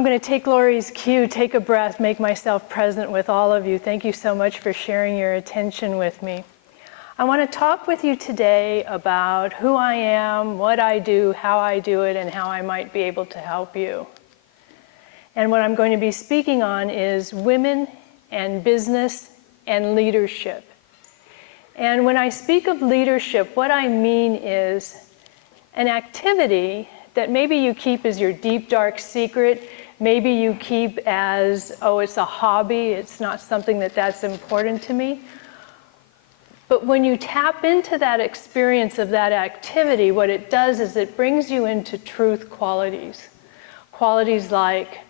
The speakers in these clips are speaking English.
I'm going to take Lori's cue, take a breath, make myself present with all of you. Thank you so much for sharing your attention with me. I want to talk with you today about who I am, what I do, how I do it, and how I might be able to help you. And what I'm going to be speaking on is women and business and leadership. And when I speak of leadership, what I mean is an activity that maybe you keep as your deep, dark secret. Maybe you keep as, oh, it's a hobby. It's not something that's important to me. But when you tap into that experience of that activity, what it does is it brings you into truth qualities. Qualities like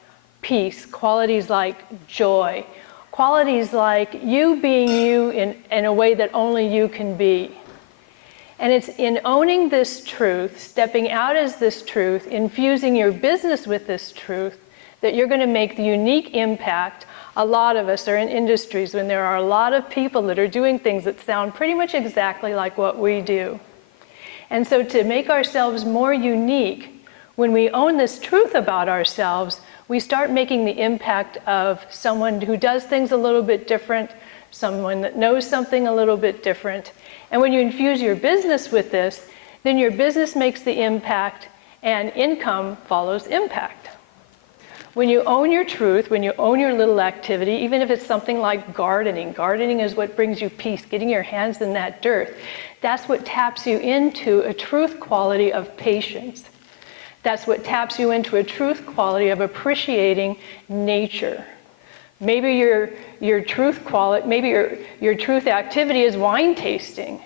peace, qualities like joy, qualities like you being you in a way that only you can be. And it's in owning this truth, stepping out as this truth, infusing your business with this truth, that you're going to make the unique impact. A lot of us are in industries when there are a lot of people that are doing things that sound pretty much exactly like what we do. And so to make ourselves more unique, when we own this truth about ourselves, we start making the impact of someone who does things a little bit different, someone that knows something a little bit different. And when you infuse your business with this, then your business makes the impact and income follows impact. When you own your truth, when you own your little activity, even if it's something like gardening, gardening is what brings you peace, getting your hands in that dirt. That's what taps you into a truth quality of patience. That's what taps you into a truth quality of appreciating nature. Maybe your truth quality, maybe your truth activity is wine tasting.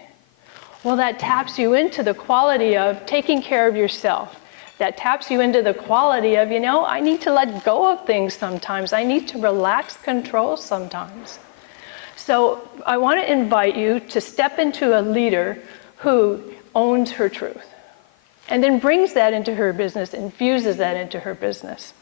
Well, that taps you into the quality of taking care of yourself. That taps you into the quality of, I need to let go of things sometimes. I need to relax control sometimes. So I want to invite you to step into a leader who owns her truth and then brings that into her business, infuses that into her business.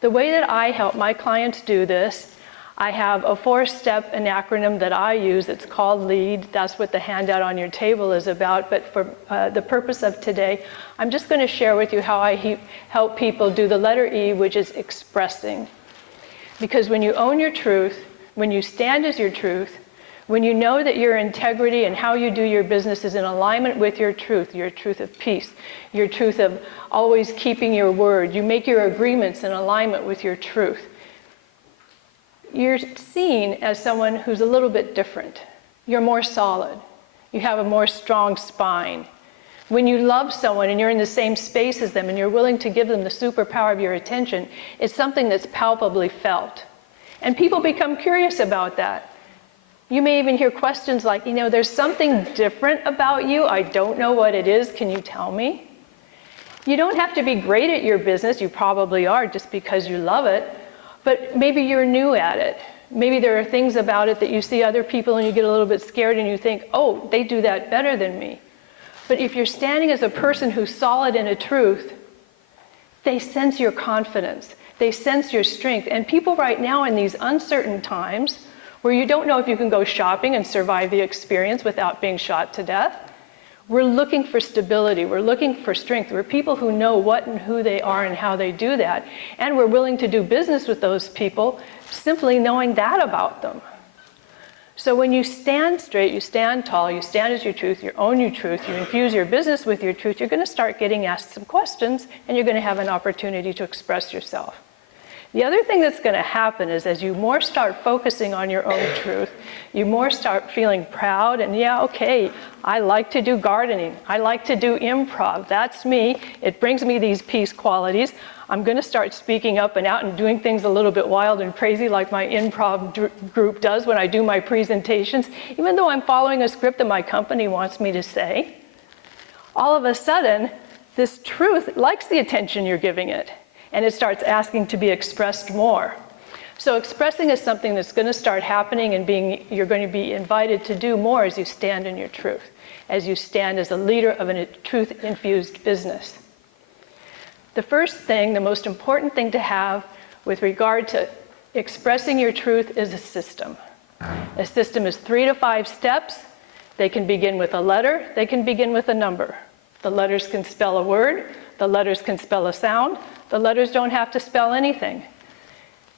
The way that I help my clients do this, I have a 4-step acronym that I use. It's called LEAD. That's what the handout on your table is about. But for the purpose of today, I'm just going to share with you how I help people do the letter E, which is expressing. Because when you own your truth, when you stand as your truth, when you know that your integrity and how you do your business is in alignment with your truth of peace, your truth of always keeping your word, you make your agreements in alignment with your truth, you're seen as someone who's a little bit different. You're more solid. You have a more strong spine. When you love someone and you're in the same space as them and you're willing to give them the superpower of your attention, it's something that's palpably felt. And people become curious about that. You may even hear questions like, there's something different about you. I don't know what it is. Can you tell me? You don't have to be great at your business. You probably are just because you love it. But maybe you're new at it. Maybe there are things about it that you see other people and you get a little bit scared and you think, oh, they do that better than me. But if you're standing as a person who's solid in a truth, they sense your confidence. They sense your strength. And people right now in these uncertain times, where you don't know if you can go shopping and survive the experience without being shot to death, we're looking for stability. We're looking for strength. We're people who know what and who they are and how they do that. And we're willing to do business with those people simply knowing that about them. So when you stand straight, you stand tall, you stand as your truth, you own your truth, you infuse your business with your truth, you're going to start getting asked some questions and you're going to have an opportunity to express yourself. The other thing that's going to happen is as you more start focusing on your own truth, you more start feeling proud and okay, I like to do gardening. I like to do improv. That's me. It brings me these peace qualities. I'm going to start speaking up and out and doing things a little bit wild and crazy like my improv group does when I do my presentations, even though I'm following a script that my company wants me to say. All of a sudden, this truth likes the attention you're giving it. And it starts asking to be expressed more. So expressing is something that's going to start happening and you're going to be invited to do more as you stand in your truth, as you stand as a leader of a truth-infused business. The first thing, the most important thing to have with regard to expressing your truth is a system. A system is 3 to 5 steps. They can begin with a letter, they can begin with a number. The letters can spell a word, the letters can spell a sound, the letters don't have to spell anything.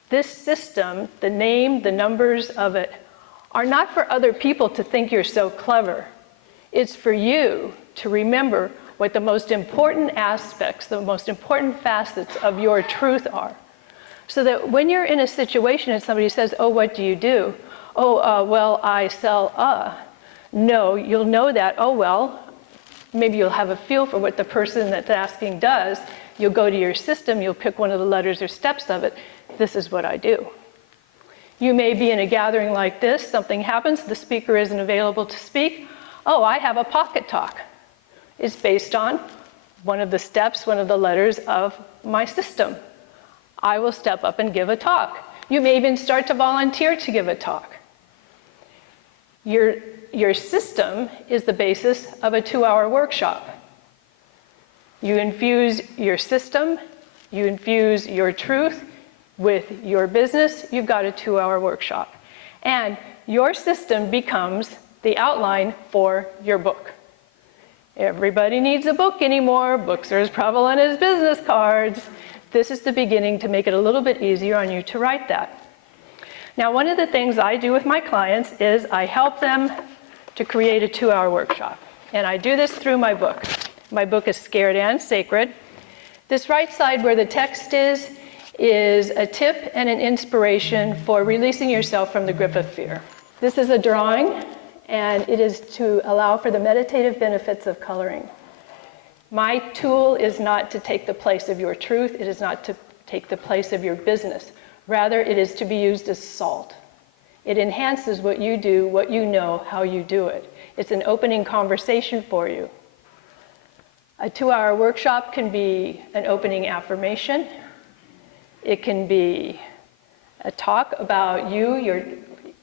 This system, the name, the numbers of it, are not for other people to think you're so clever. It's for you to remember what the most important aspects, the most important facets of your truth are. So that when you're in a situation and somebody says, oh, what do you do? Oh, well, I sell, No, you'll know that, oh, well, maybe you'll have a feel for what the person that's asking does. You'll go to your system, you'll pick one of the letters or steps of it. This is what I do. You may be in a gathering like this, something happens, the speaker isn't available to speak. Oh, I have a pocket talk. It's based on one of the steps, one of the letters of my system. I will step up and give a talk. You may even start to volunteer to give a talk. Your system is the basis of a 2-hour workshop. You infuse your system, you infuse your truth with your business, you've got a 2-hour workshop. And your system becomes the outline for your book. Everybody needs a book anymore. Books are as prevalent as business cards. This is the beginning to make it a little bit easier on you to write that. Now, one of the things I do with my clients is I help them to create a 2-hour workshop. And I do this through my book. My book is Scared and Sacred. This right side where the text is a tip and an inspiration for releasing yourself from the grip of fear. This is a drawing, and it is to allow for the meditative benefits of coloring. My tool is not to take the place of your truth. It is not to take the place of your business. Rather, it is to be used as salt. It enhances what you do, what you know, how you do it. It's an opening conversation for you. A 2-hour workshop can be an opening affirmation. It can be a talk about you, your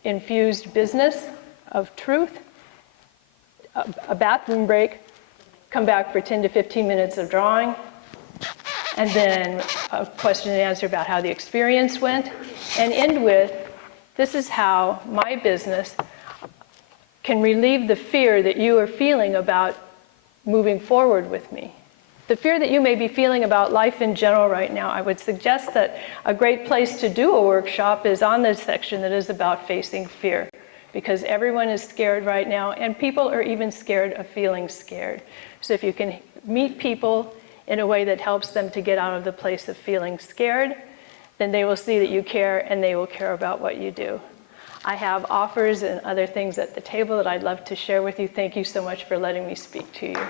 infused business of truth, a bathroom break, come back for 10 to 15 minutes of drawing, and then a question and answer about how the experience went, and end with, this is how my business can relieve the fear that you are feeling about moving forward with me. The fear that you may be feeling about life in general right now, I would suggest that a great place to do a workshop is on this section that is about facing fear, because everyone is scared right now, and people are even scared of feeling scared. So if you can meet people in a way that helps them to get out of the place of feeling scared, then they will see that you care, and they will care about what you do. I have offers and other things at the table that I'd love to share with you. Thank you so much for letting me speak to you.